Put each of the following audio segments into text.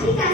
chica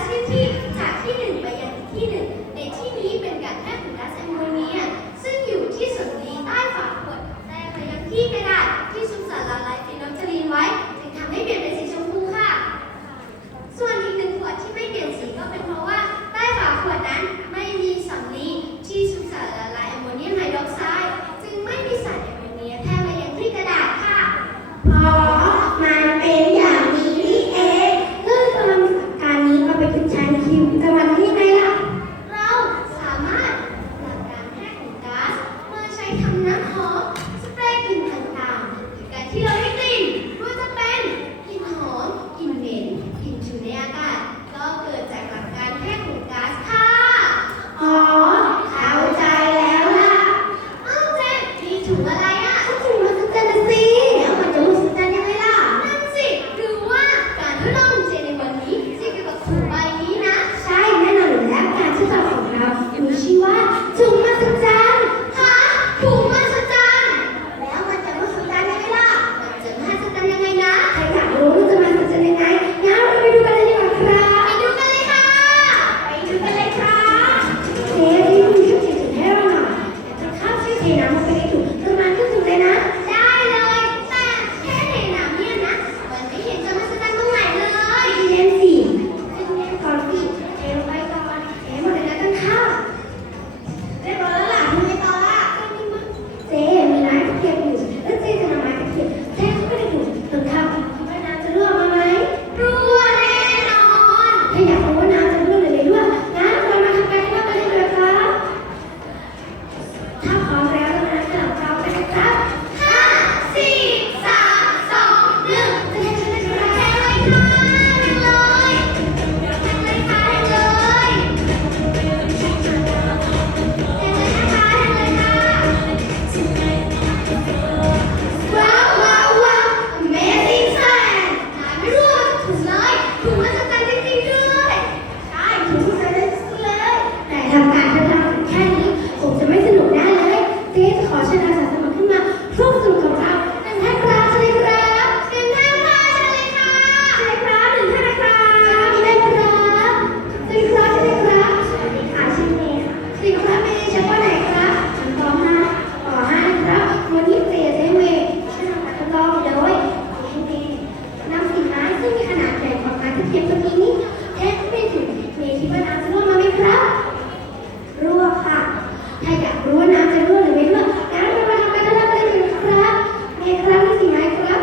my class.